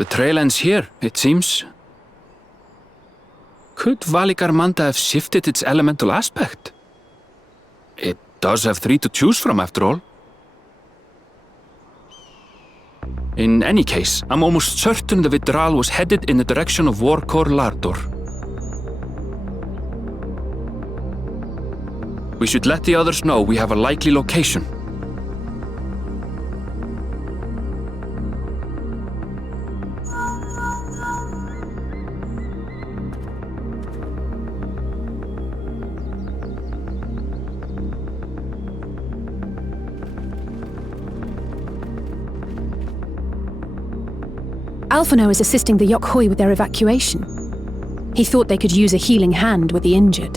The trail ends here, it seems. Could Valigarmanda have shifted its elemental aspect? It does have 3 to choose from, after all. In any case, I'm almost certain the Vitral was headed in the direction of Worqor Lardor. We should let the others know we have a likely location. Alphino is assisting the Yokhoi with their evacuation. He thought they could use a healing hand with the injured.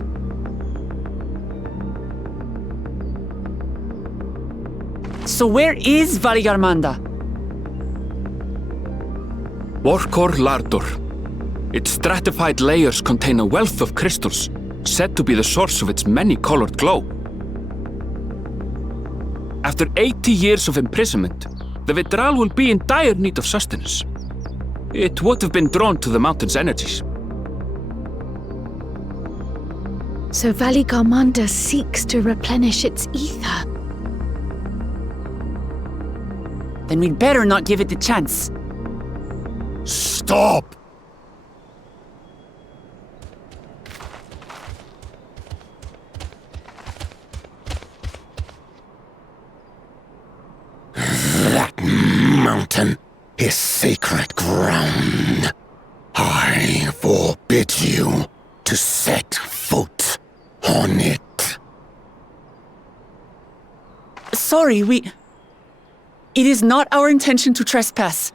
So where is Valigarmanda? Worqor Lardor. Its stratified layers contain a wealth of crystals, said to be the source of its many-colored glow. After 80 years of imprisonment, the Vitral will be in dire need of sustenance. It would have been drawn to the mountain's energies. So Valigarmanda seeks to replenish its ether. Then we'd better not give it the chance. Stop! That mountain is sacred ground. I forbid you to set foot on it. Sorry, It is not our intention to trespass.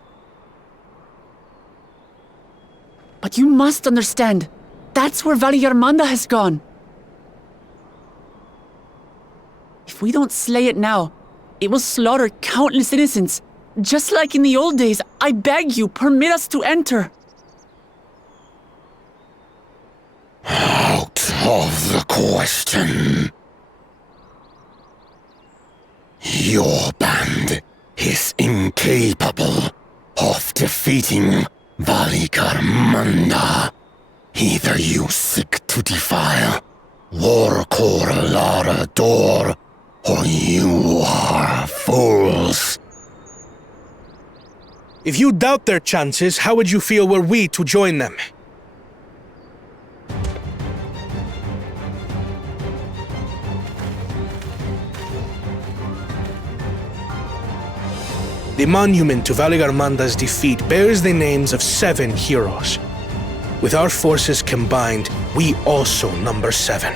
But you must understand, that's where Valigarmanda has gone. If we don't slay it now, it will slaughter countless innocents. Just like in the old days, I beg you, permit us to enter. Out of the question. Your band is incapable of defeating Valigarmanda. Either you seek to defile Worqor Lardor, or you are fools. If you doubt their chances, how would you feel were we to join them? The monument to Valigarmanda's defeat bears the names of 7 heroes. With our forces combined, we also number 7.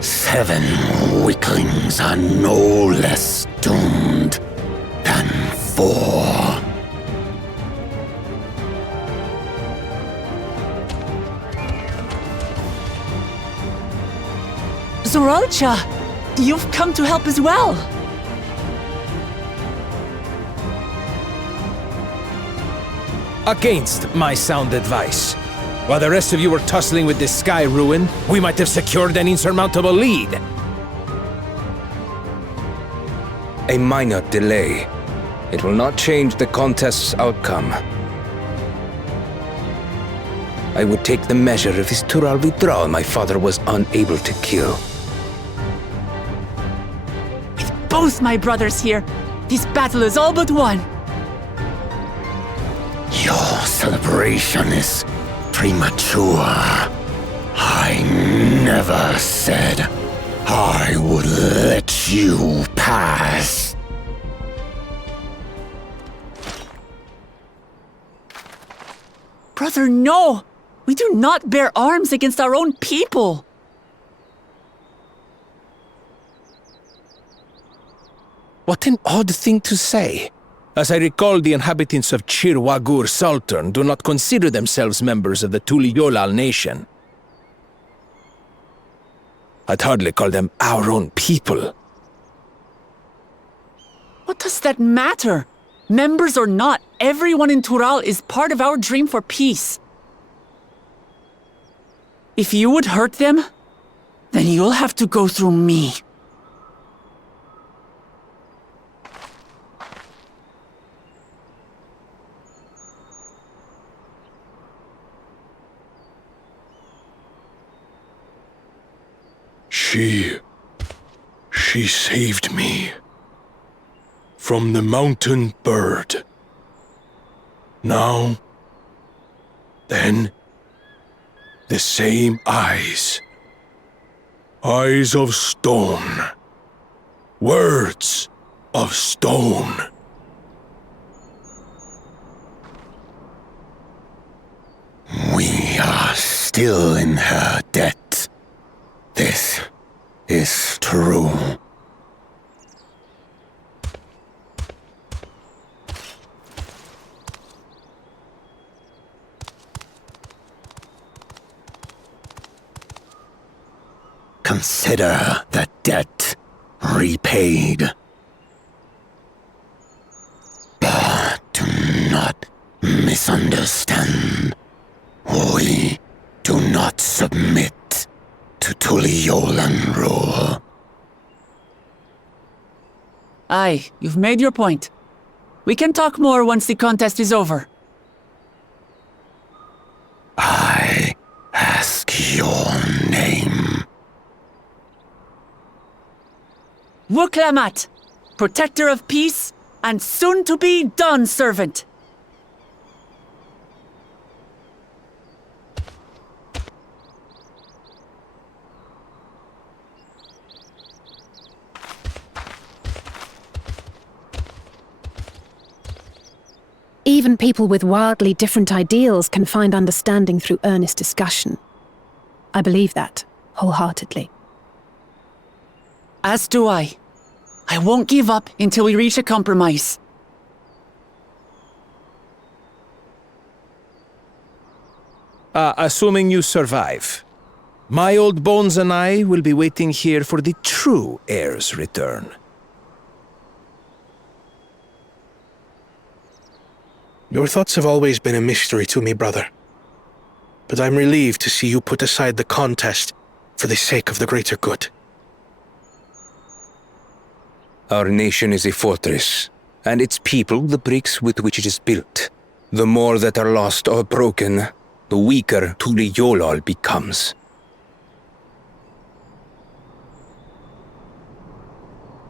Seven weaklings are no less doomed than 4. Zoralcha, you've come to help as well. Against my sound advice. While the rest of you were tussling with this sky ruin, we might have secured an insurmountable lead. A minor delay. It will not change the contest's outcome. I would take the measure of his Tural Vitral my father was unable to kill. With both my brothers here, this battle is all but won. Your celebration is premature. I never said I would let you pass. Brother, no! We do not bear arms against our own people! What an odd thing to say. As I recall, the inhabitants of Chir Wagur Sultan do not consider themselves members of the Tuliolal nation. I'd hardly call them our own people. What does that matter? Members or not, everyone in Tural is part of our dream for peace. If you would hurt them, then you'll have to go through me. She saved me. From the mountain bird. Now, then, the same eyes. Eyes of stone. Words of stone. We are still in her debt. This is true. Consider the debt repaid. But do not misunderstand. We do not submit to Tuliolan rule. Aye, you've made your point. We can talk more once the contest is over. I ask your name. Wuklamat, protector of peace, and soon-to-be Dawn servant. Even people with wildly different ideals can find understanding through earnest discussion. I believe that, wholeheartedly. As do I. I won't give up until we reach a compromise. Assuming you survive. My old bones and I will be waiting here for the true heir's return. Your thoughts have always been a mystery to me, brother. But I'm relieved to see you put aside the contest for the sake of the greater good. Our nation is a fortress, and its people the bricks with which it is built. The more that are lost or broken, the weaker Tuliyolal becomes.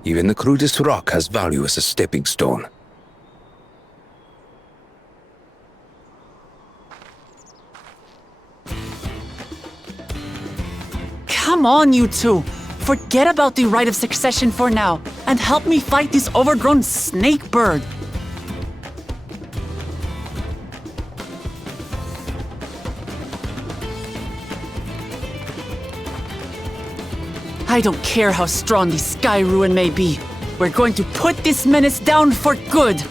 Even the crudest rock has value as a stepping stone. Come on, you two. Forget about the right of succession for now, and help me fight this overgrown snake bird. I don't care how strong the Sky Ruin may be. We're going to put this menace down for good.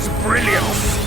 one's brilliance!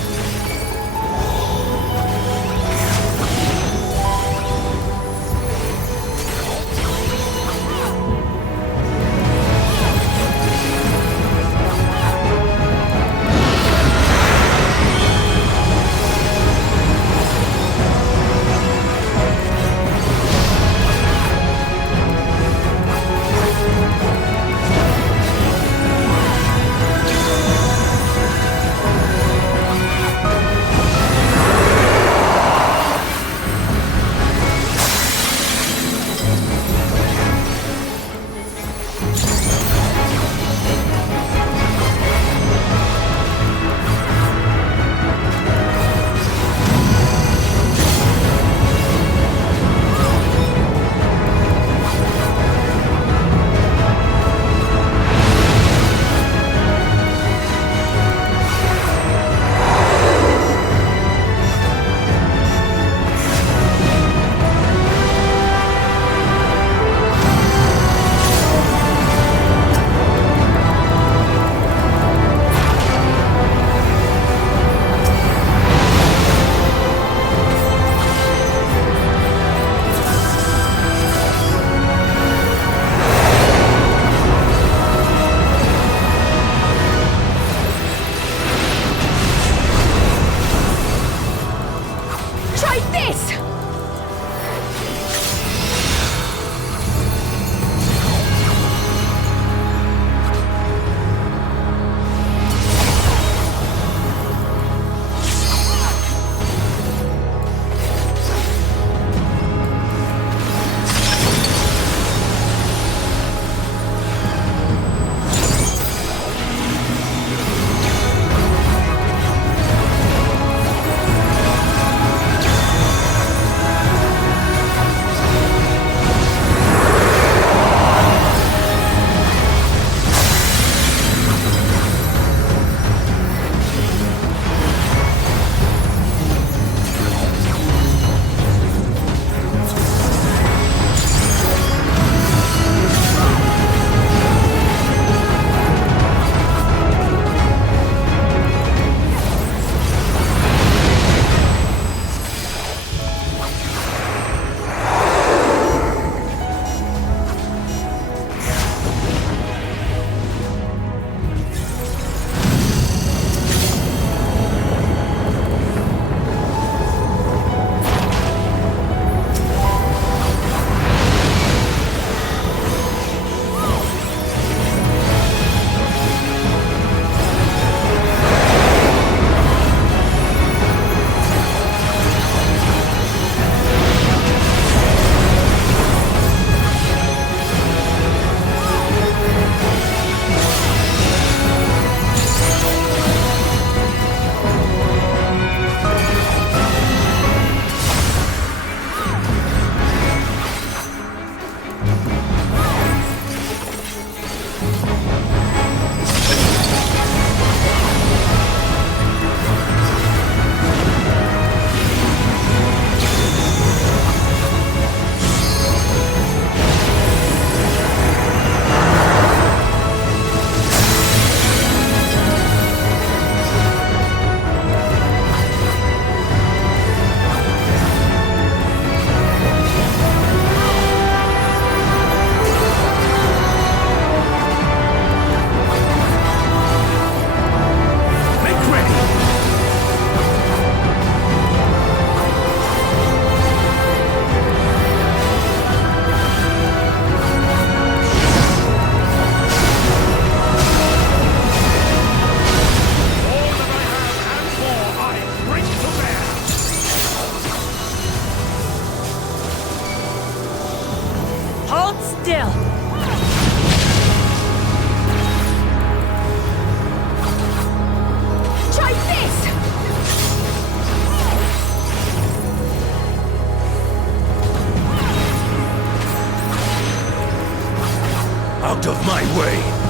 Out of my way!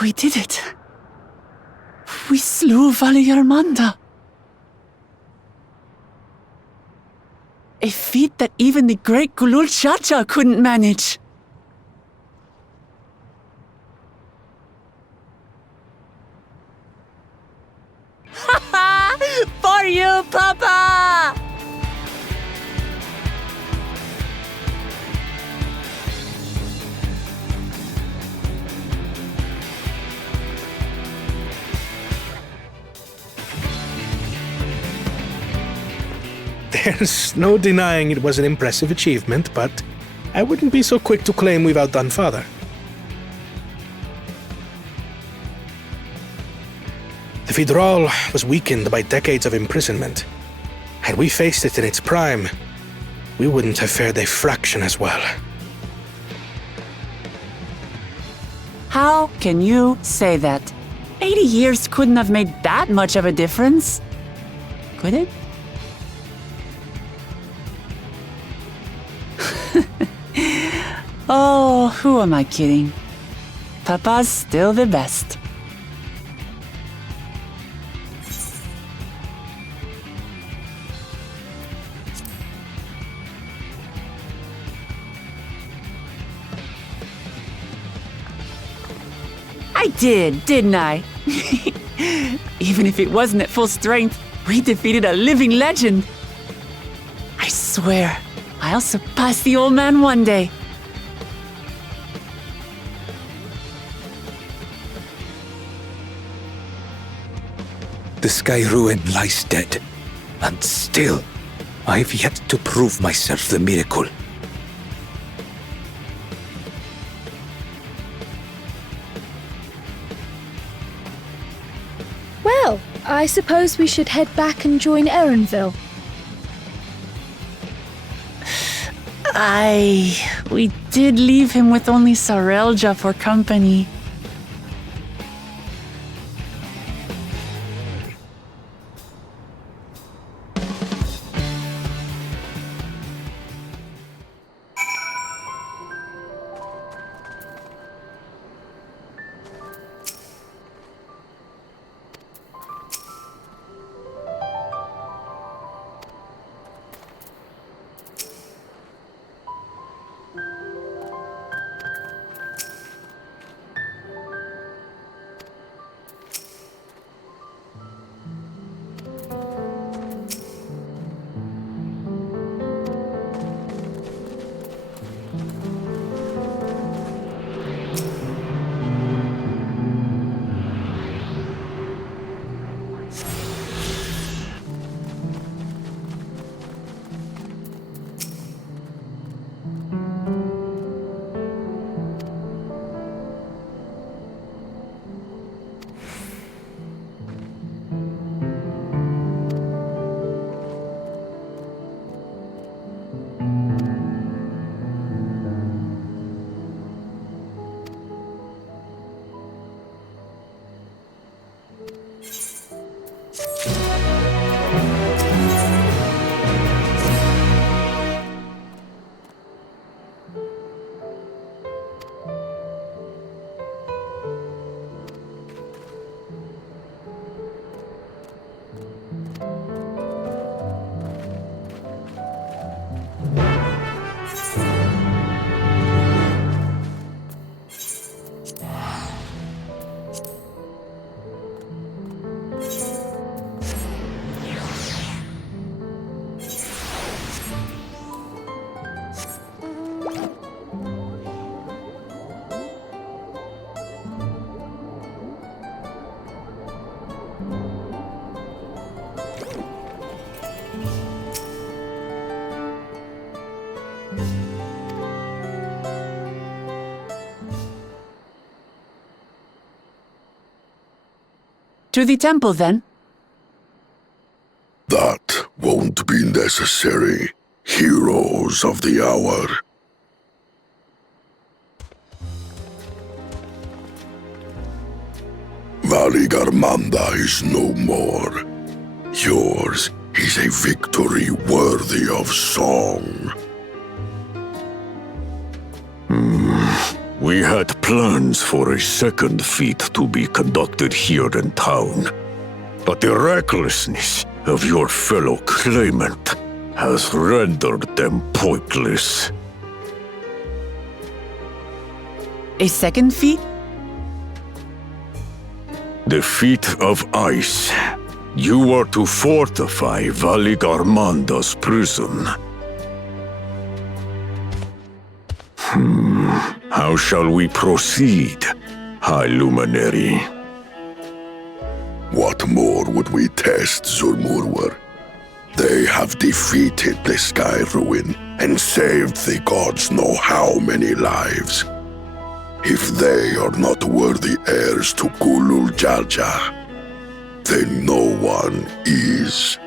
We did it. We slew Valiarmanda. A feat that even the great Gulul Chacha couldn't manage. For you, Papa! There's no denying it was an impressive achievement, but I wouldn't be so quick to claim we've outdone Father. The Fidral was weakened by decades of imprisonment. Had we faced it in its prime, we wouldn't have fared a fraction as well. How can you say that? 80 years couldn't have made that much of a difference. Could it? Oh, who am I kidding? Papa's still the best. I did, didn't I? Even if it wasn't at full strength, we defeated a living legend. I swear, I'll surpass the old man one day. The Sky Ruin lies dead, and still, I've yet to prove myself the miracle. Well, I suppose we should head back and join Erenville. We did leave him with only Sarelja for company. To the temple, then. That won't be necessary heroes of the hour. Valigarmanda is no more. Yours is a victory worthy of song. We had plans for a second feat to be conducted here in town, but the recklessness of your fellow claimant has rendered them pointless. A second feat? The feat of ice. You are to fortify Valigarmanda's prison. How shall we proceed, High Luminary? What more would we test, Zulmurwar? They have defeated the Sky Ruin and saved the gods know how many lives. If they are not worthy heirs to Gulul Jalja, then no one is.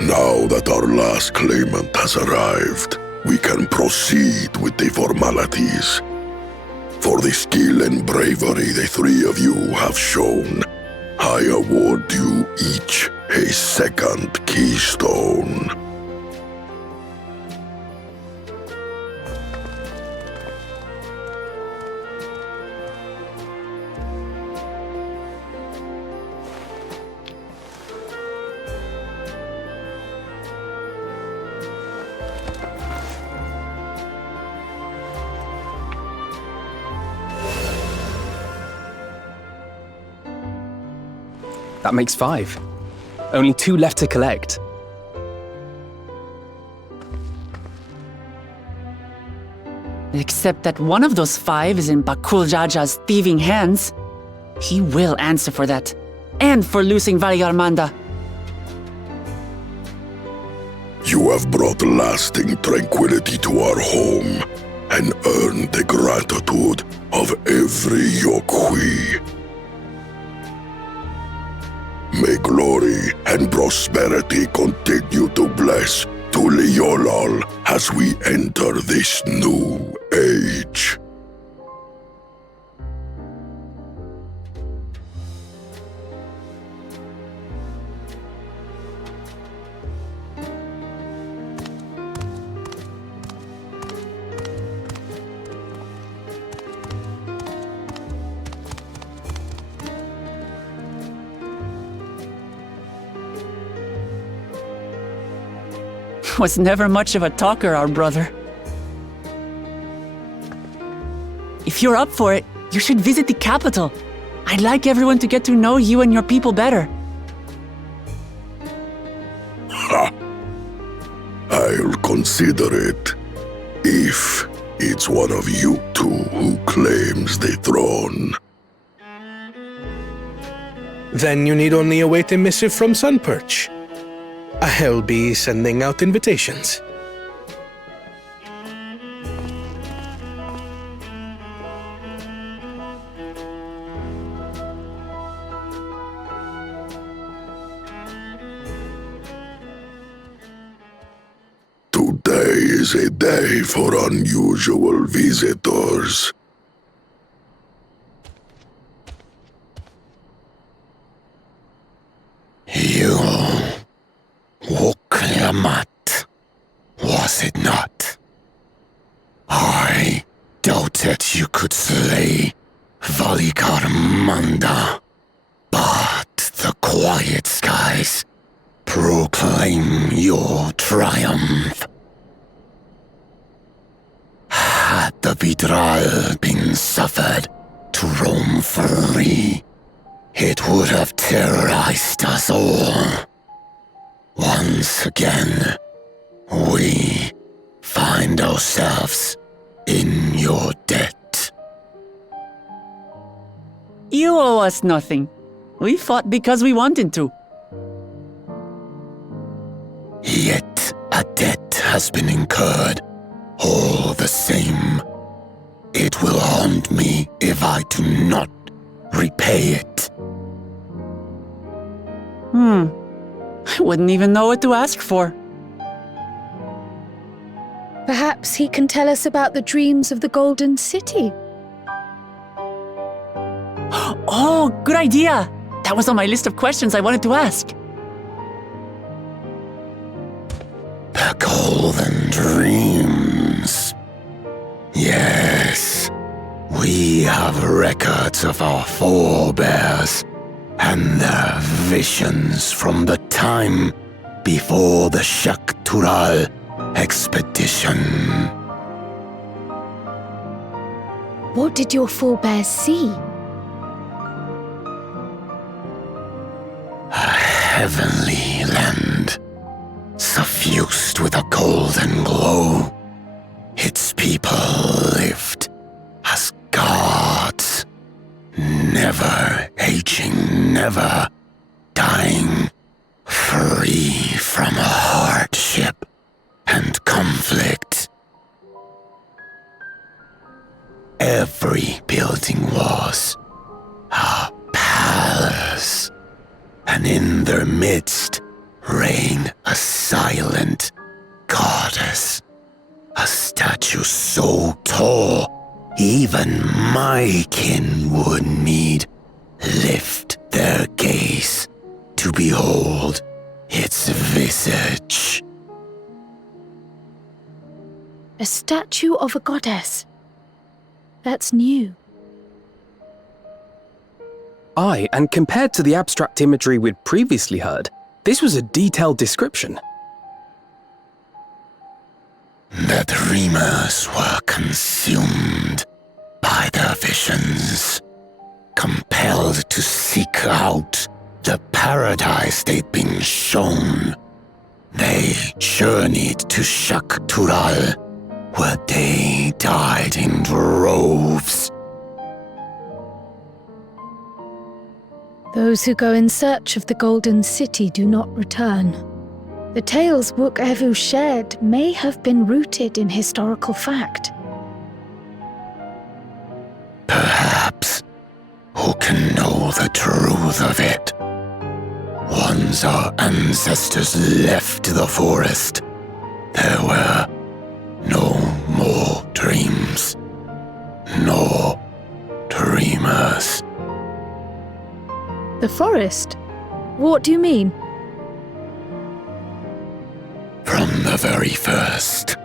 Now that our last claimant has arrived, we can proceed with the formalities. For the skill and bravery the three of you have shown, I award you each a second keystone. That makes 5. Only 2 left to collect. Except that one of those 5 is in Bakul Jaja's thieving hands. He will answer for that. And for losing Valigarmanda. You have brought lasting tranquility to our home and earned the gratitude of every Yokhui. May glory and prosperity continue to bless Tuliolol as we enter this new age. Was never much of a talker, our brother. If you're up for it, you should visit the capital. I'd like everyone to get to know you and your people better. Ha! I'll consider it. If it's one of you two who claims the throne. Then you need only await a missive from Sunperch. I'll be sending out invitations. Today is a day for unusual visitors. You... Worqor, was it not? I doubted you could slay Valigarmanda, but the quiet skies proclaim your triumph. Had the betrayal been suffered to roam free, it would have terrorized us all. Once again, we find ourselves in your debt. You owe us nothing. We fought because we wanted to. Yet a debt has been incurred, all the same, it will haunt me if I do not repay it. I wouldn't even know what to ask for. Perhaps he can tell us about the dreams of the Golden City. Oh, good idea! That was on my list of questions I wanted to ask. The Golden Dreams. Yes, we have records of our forebears and their visions from the time before the Shaktural expedition. What did your forebears see? A heavenly land, suffused with a golden glow. Its people lived as gods, never aging, never dying, free from hardship and conflict. Every building was a palace, and in their midst reigned a silent goddess, a statue so tall even my kin would need lift their gaze to behold its visage. A statue of a goddess. That's new. Aye, and compared to the abstract imagery we'd previously heard, this was a detailed description. The dreamers were consumed by their visions, compelled to seek out the paradise they'd been shown. They journeyed to Shaktural, where they died in droves. Those who go in search of the Golden City do not return. The tales Worqor shared may have been rooted in historical fact. Perhaps. Who can know the truth of it? Once our ancestors left the forest, there were no more dreams, no dreamers. The forest? What do you mean? From the very first,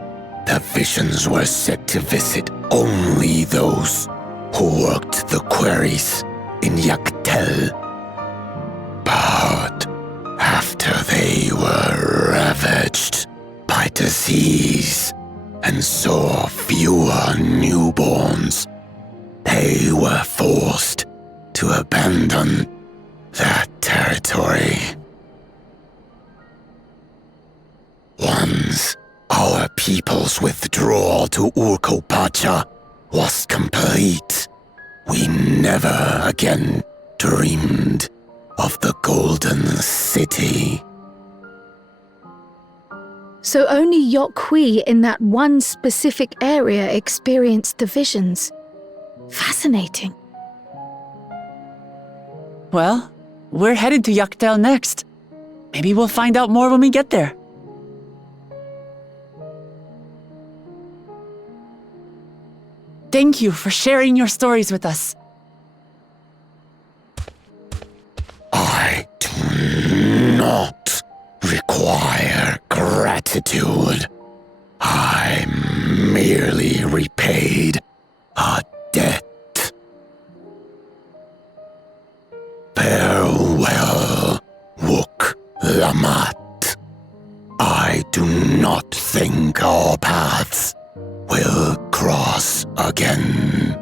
the visions were set to visit only those who worked the quarries in Yaktel. But after they were ravaged by disease and saw fewer newborns, they were forced to abandon that territory. Once our people's withdrawal to Urkopacha was complete, we never again dreamed of the Golden City. So only Yorkwi in that one specific area experienced the visions. Fascinating. Well, we're headed to Yaktel next. Maybe we'll find out more when we get there. Thank you for sharing your stories with us. I do not require gratitude. I merely repaid a debt. Farewell, Wook Lamat. I do not think our paths will cross again.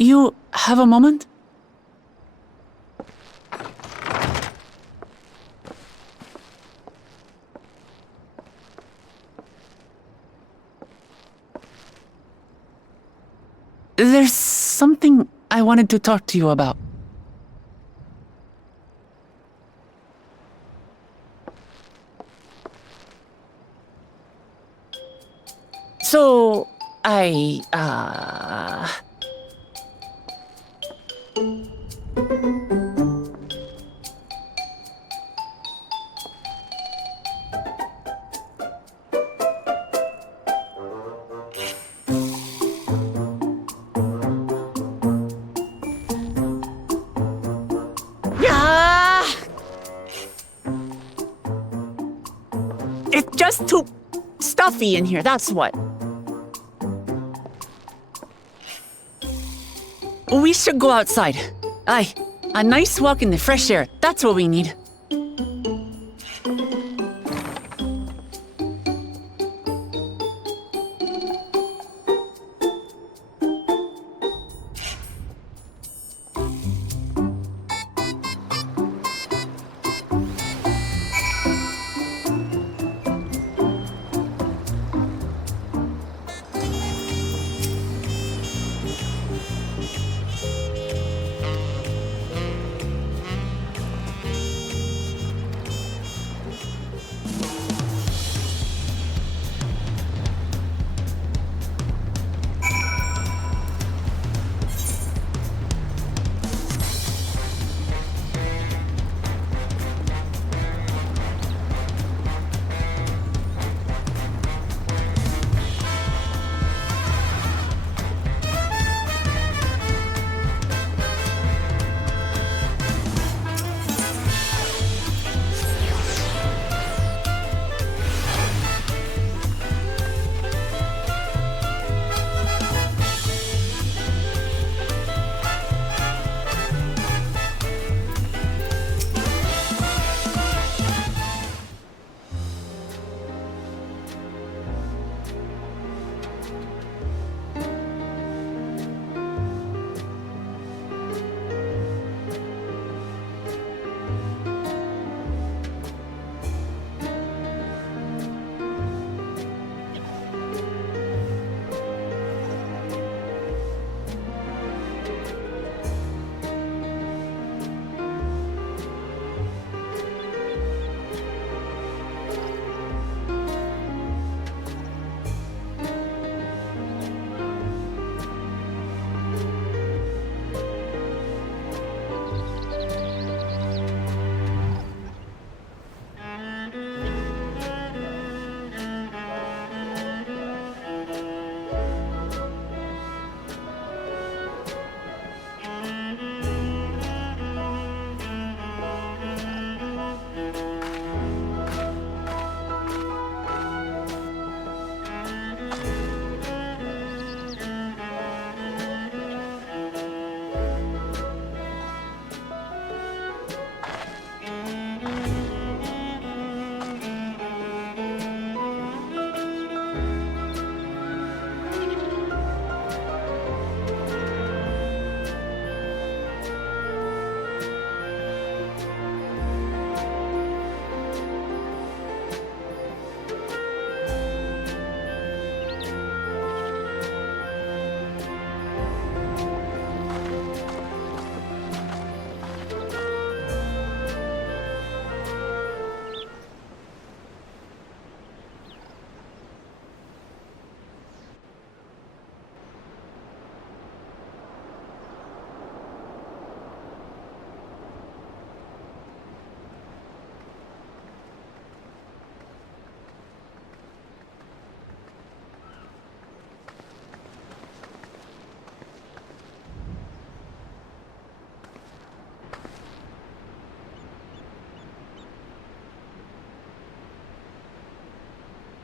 You have a moment? There's something I wanted to talk to you about. So, it's just too stuffy in here, that's what. We should go outside. Aye, a nice walk in the fresh air, that's what we need.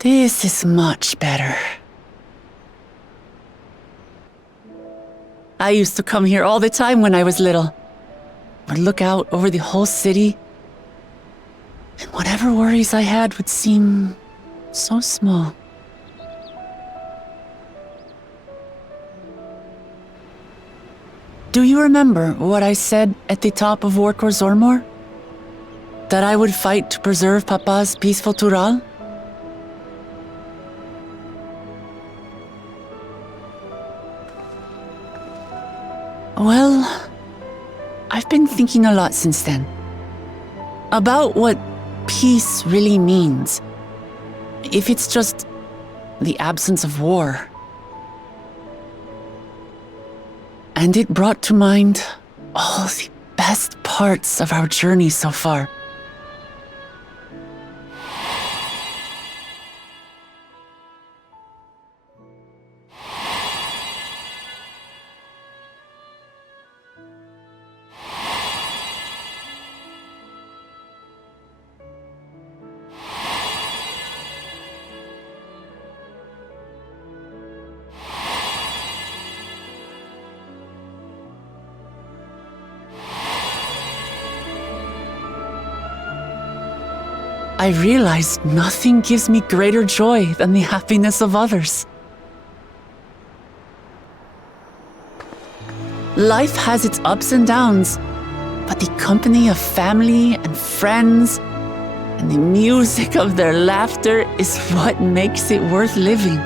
This is much better. I used to come here all the time when I was little. Would look out over the whole city, and whatever worries I had would seem so small. Do you remember what I said at the top of Worqor Zormor? That I would fight to preserve Papa's peaceful Tural? Well, I've been thinking a lot since then. About what peace really means. If it's just the absence of war. And it brought to mind all the best parts of our journey so far. I realized nothing gives me greater joy than the happiness of others. Life has its ups and downs, but the company of family and friends and the music of their laughter is what makes it worth living.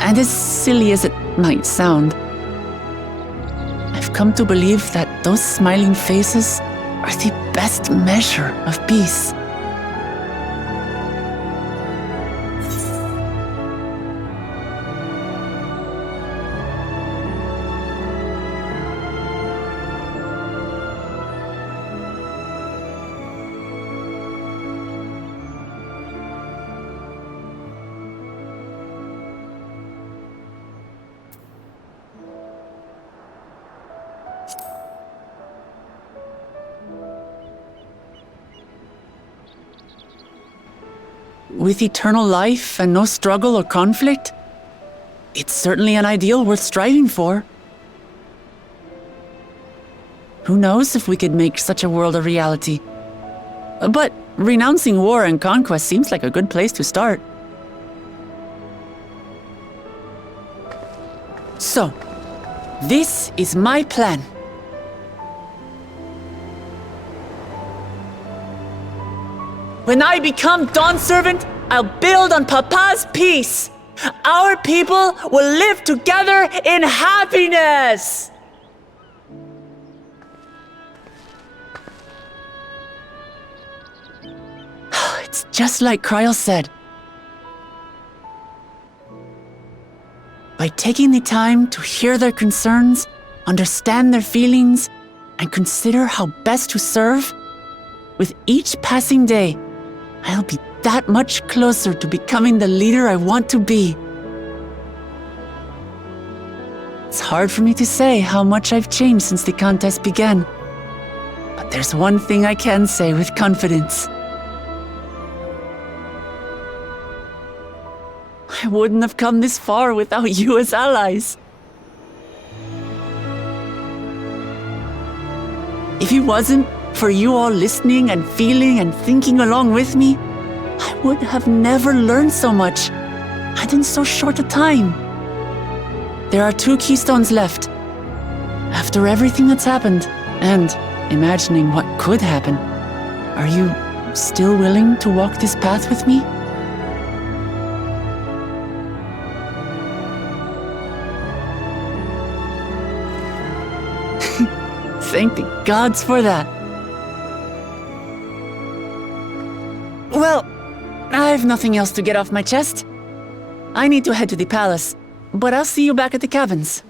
And as silly as it might sound, I've come to believe that those smiling faces are the best measure of peace. With eternal life and no struggle or conflict, it's certainly an ideal worth striving for. Who knows if we could make such a world a reality? But renouncing war and conquest seems like a good place to start. So, this is my plan. When I become Dawn Servant, I'll build on Papa's peace. Our people will live together in happiness. It's just like Kryl said. By taking the time to hear their concerns, understand their feelings, and consider how best to serve, with each passing day, I'll be that much closer to becoming the leader I want to be. It's hard for me to say how much I've changed since the contest began. But there's one thing I can say with confidence. I wouldn't have come this far without you as allies. If it wasn't for you all listening and feeling and thinking along with me, I would have never learned so much, and in so short a time. There are 2 keystones left. After everything that's happened, and imagining what could happen, are you still willing to walk this path with me? Thank the gods for that. Well, I've nothing else to get off my chest. I need to head to the palace, but I'll see you back at the cabins.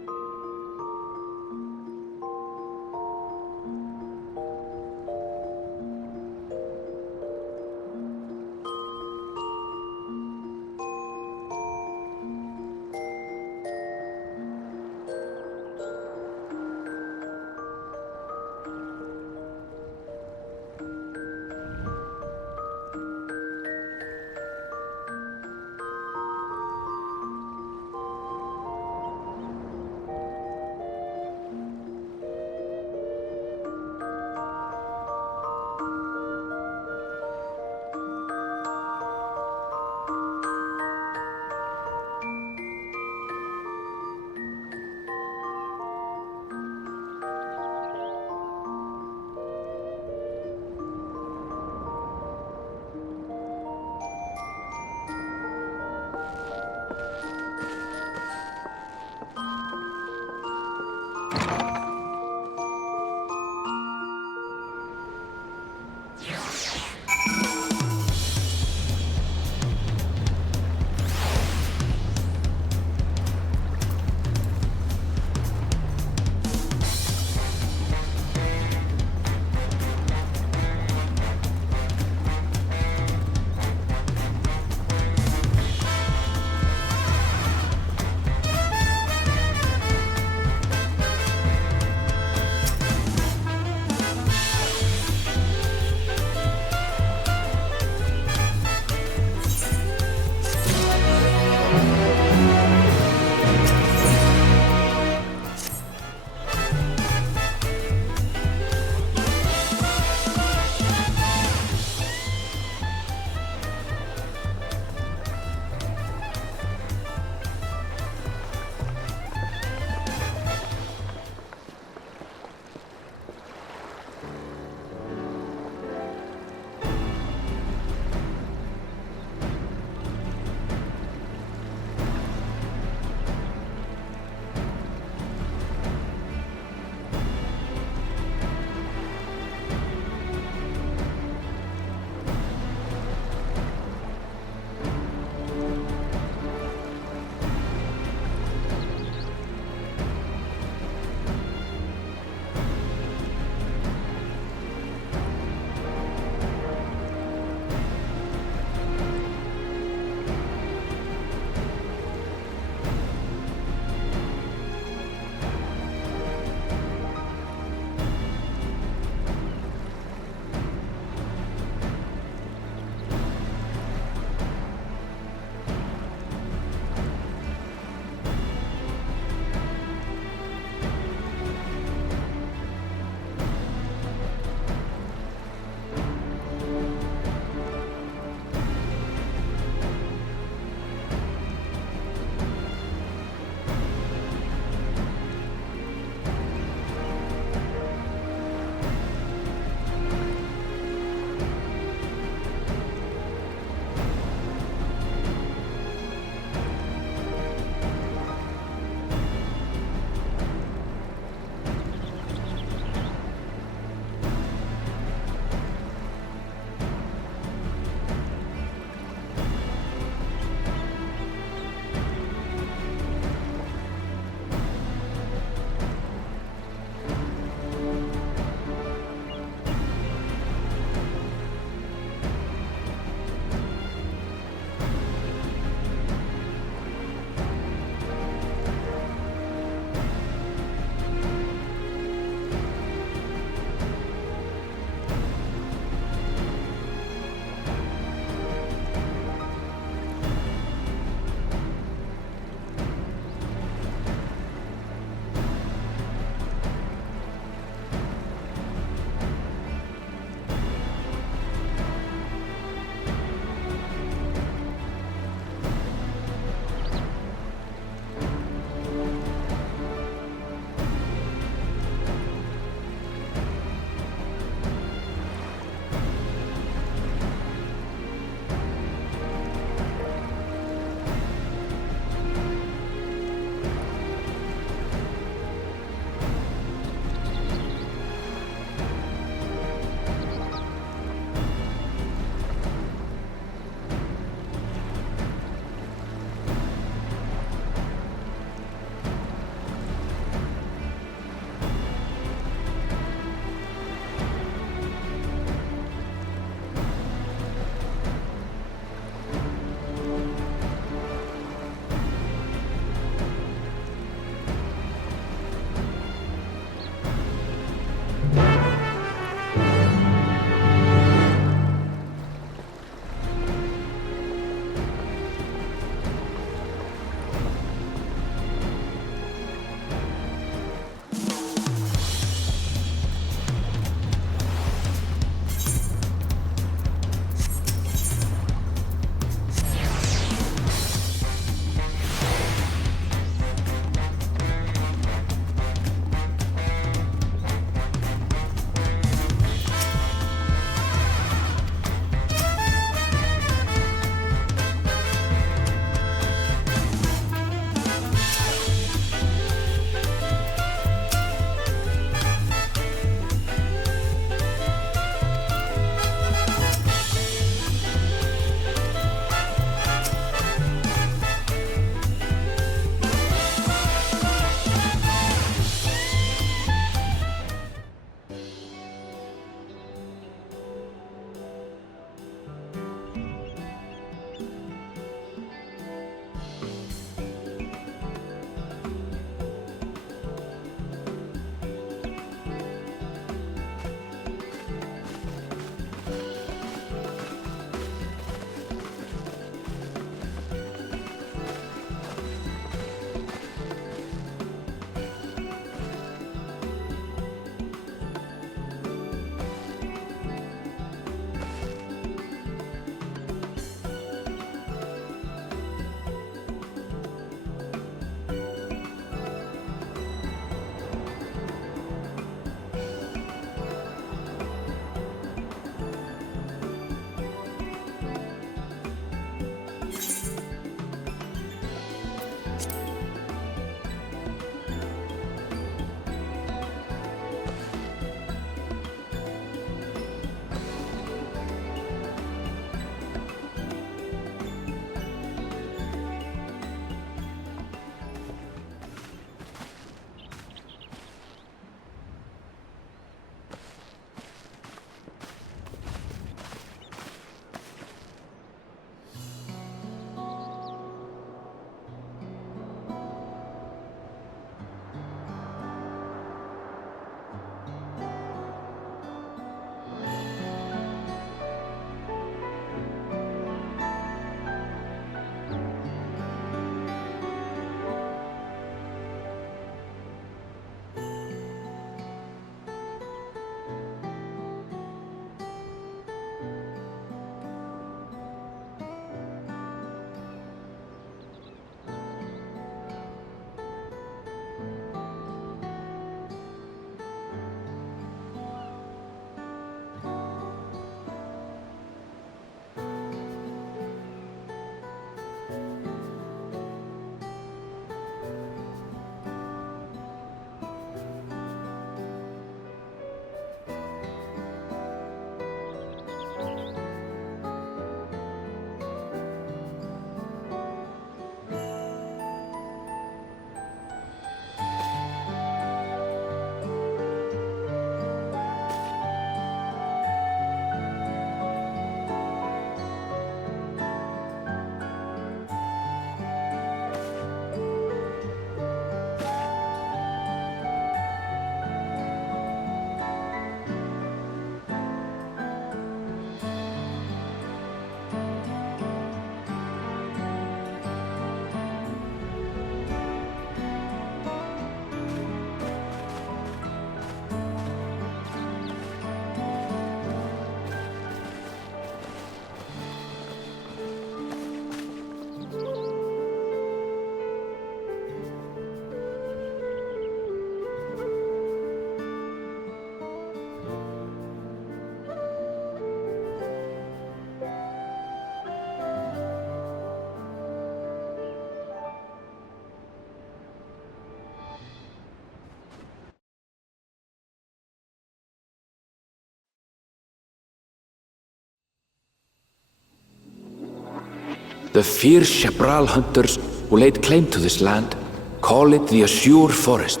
The fierce Shabral hunters who laid claim to this land call it the Azure Forest,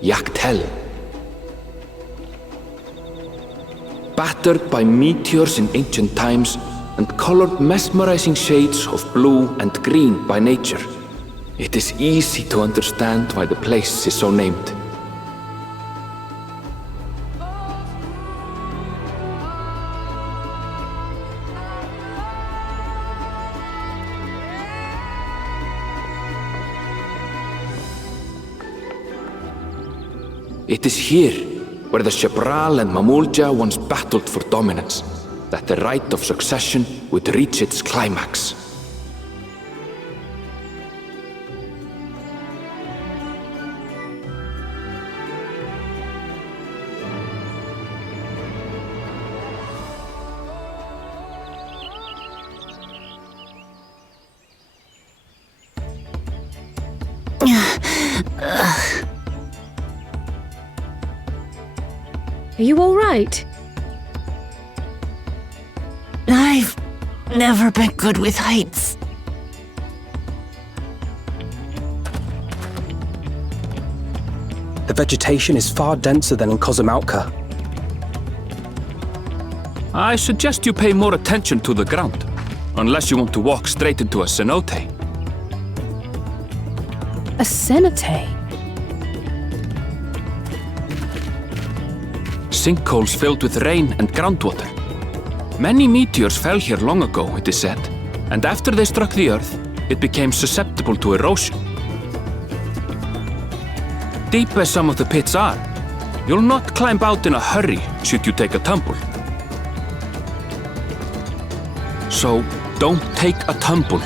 Yaktel. Battered by meteors in ancient times and colored mesmerizing shades of blue and green by nature, it is easy to understand why the place is so named. It is here, where the Shabral and Mamulja once battled for dominance, that the right of succession would reach its climax. Are you all right? I've never been good with heights. The vegetation is far denser than in Kozumautka. I suggest you pay more attention to the ground, unless you want to walk straight into a cenote. A cenote? Sinkholes filled with rain and groundwater. Many meteors fell here long ago, it is said, and after they struck the earth, it became susceptible to erosion. Deep as some of the pits are, you'll not climb out in a hurry should you take a tumble. So, don't take a tumble.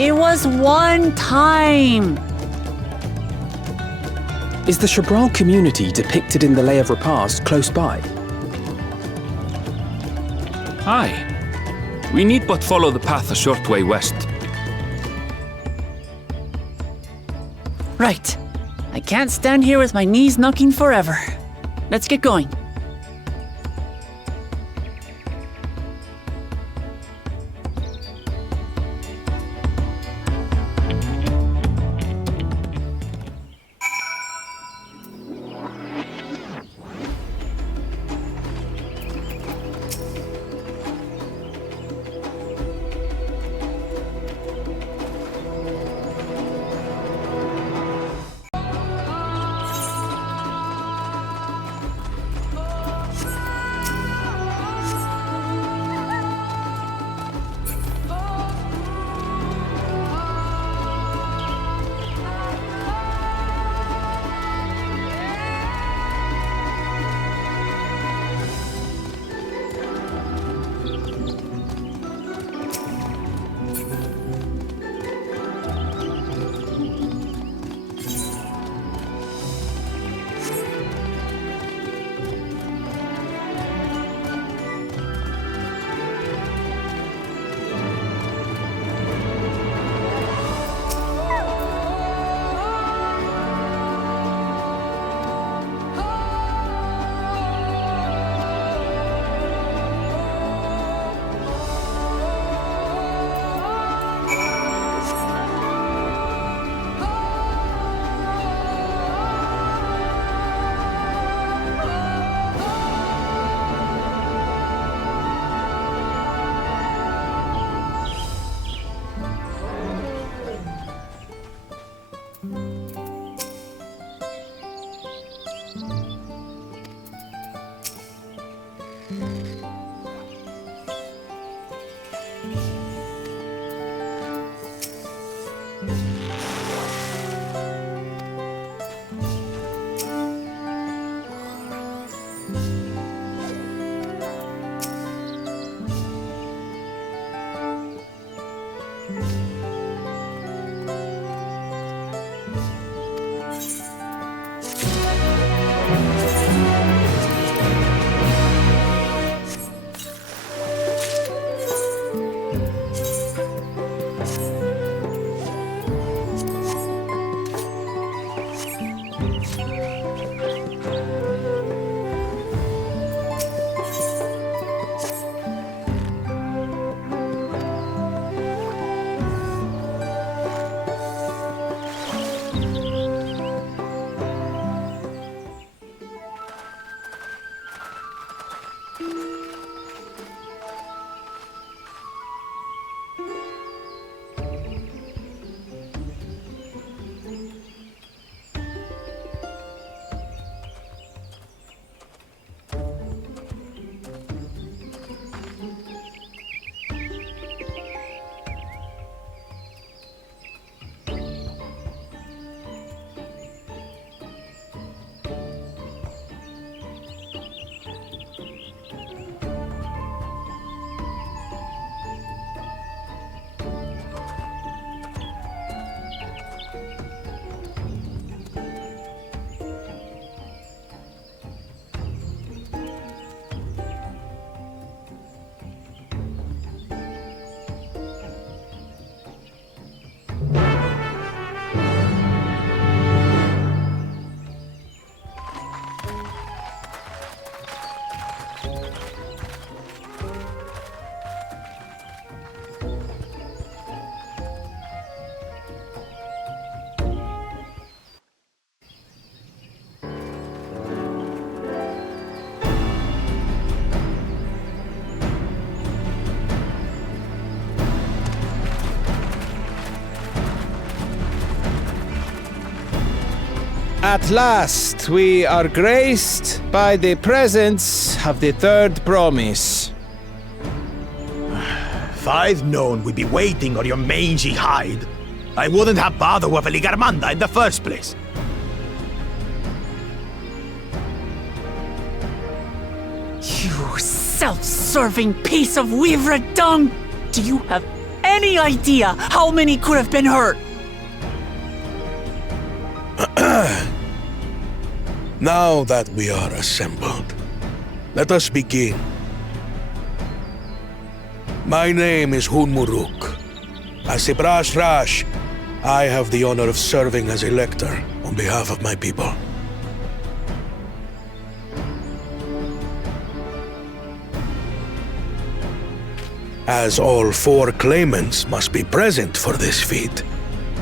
It was one time. Is the Shabral community depicted in the Lay of Repast close by? Aye. We need but follow the path a short way west. Right. I can't stand here with my knees knocking forever. Let's get going. At last, we are graced by the presence of the third promise. If I'd known we'd be waiting on your mangy hide, I wouldn't have bothered with Ligarmanda in the first place. You self-serving piece of weaver dung! Do you have any idea how many could have been hurt? Now that we are assembled, let us begin. My name is Hunmuruk. As a Brash Rash, I have the honor of serving as a lector on behalf of my people. As all 4 claimants must be present for this feat,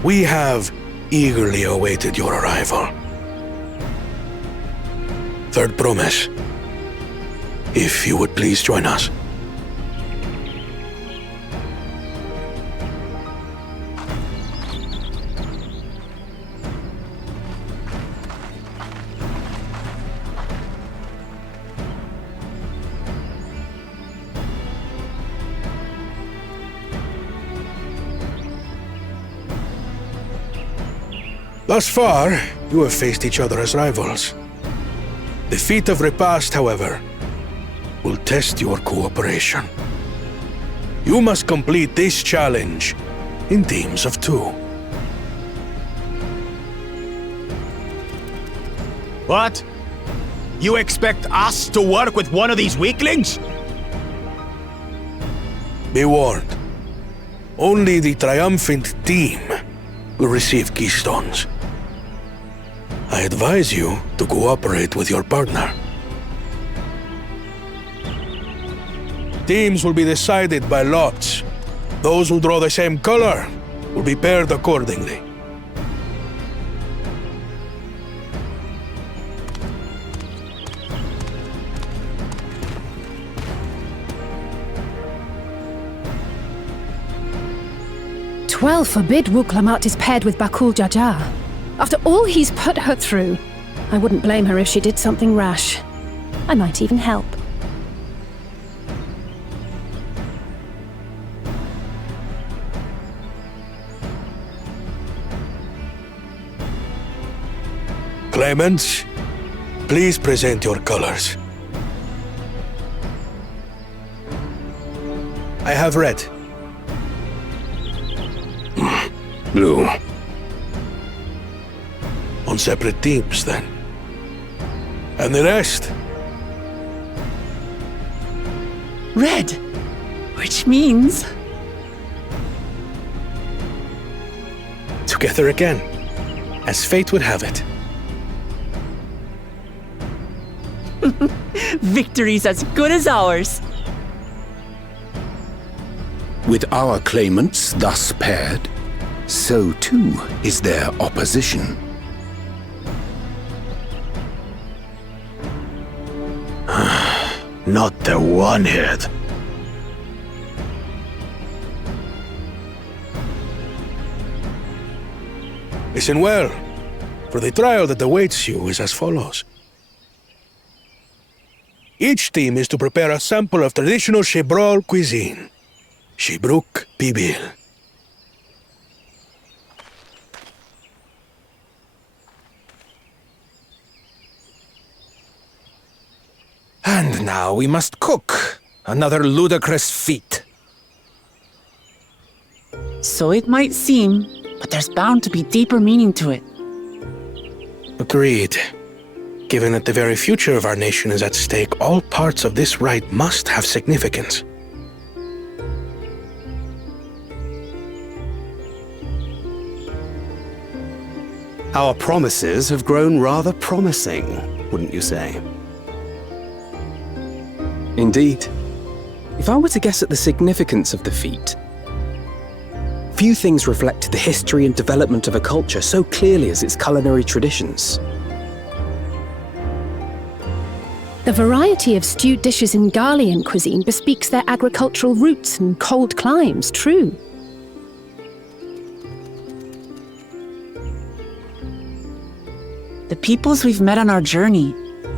we have eagerly awaited your arrival. Third promise, if you would please join us. Thus far, you have faced each other as rivals. The feat of repast, however, will test your cooperation. You must complete this challenge in teams of 2. What? You expect us to work with one of these weaklings? Be warned. Only the triumphant team will receive keystones. I advise you to cooperate with your partner. Teams will be decided by lots. Those who draw the same color will be paired accordingly. Twelve forbid Wuklamat is paired with Bakul Jaja. After all he's put her through, I wouldn't blame her if she did something rash. I might even help. Claimants, please present your colors. I have red. Blue. On separate teams, then. And the rest? Red. Which means... Together again, as fate would have it. Victory's as good as ours. With our claimants thus paired, so too is their opposition. Not the one-head. Listen well, for the trial that awaits you is as follows. Each team is to prepare a sample of traditional Shebrol cuisine. Shibruk Pibil. And now we must cook. Another ludicrous feat. So it might seem, but there's bound to be deeper meaning to it. Agreed. Given that the very future of our nation is at stake, all parts of this rite must have significance. Our promises have grown rather promising, wouldn't you say? Indeed. If I were to guess at the significance of the feat, few things reflect the history and development of a culture so clearly as its culinary traditions. The variety of stewed dishes in Garlean cuisine bespeaks their agricultural roots and cold climes, true. The peoples we've met on our journey,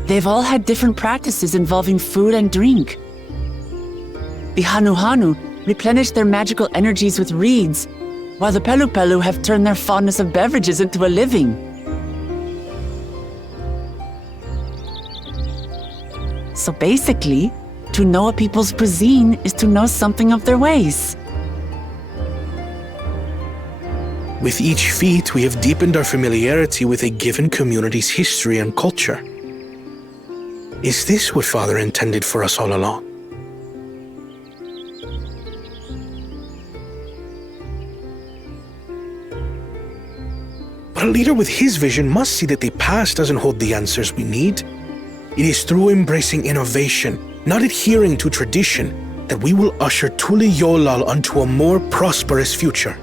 they've all had different practices involving food and drink. The Hanu replenish their magical energies with reeds, while the Pelu have turned their fondness of beverages into a living. So basically, to know a people's cuisine is to know something of their ways. With each feat, we have deepened our familiarity with a given community's history and culture. Is this what Father intended for us all along? But a leader with his vision must see that the past doesn't hold the answers we need. It is through embracing innovation, not adhering to tradition, that we will usher Tuli Yolal onto a more prosperous future.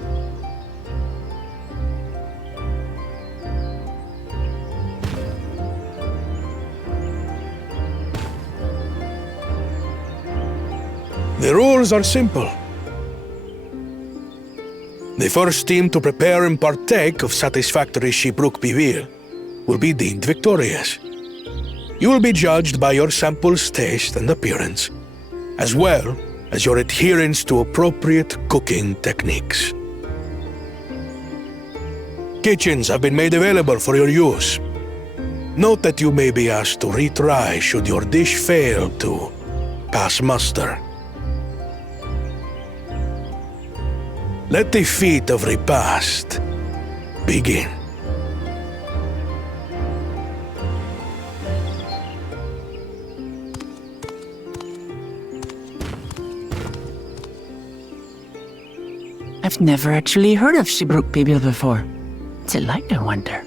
The rules are simple. The first team to prepare and partake of satisfactory Shibruk Bivir will be deemed victorious. You will be judged by your sample's taste and appearance, as well as your adherence to appropriate cooking techniques. Kitchens have been made available for your use. Note that you may be asked to retry should your dish fail to pass muster. Let the feat of repast begin. I've never actually heard of Shibruk Bibil before. What's it like, I wonder?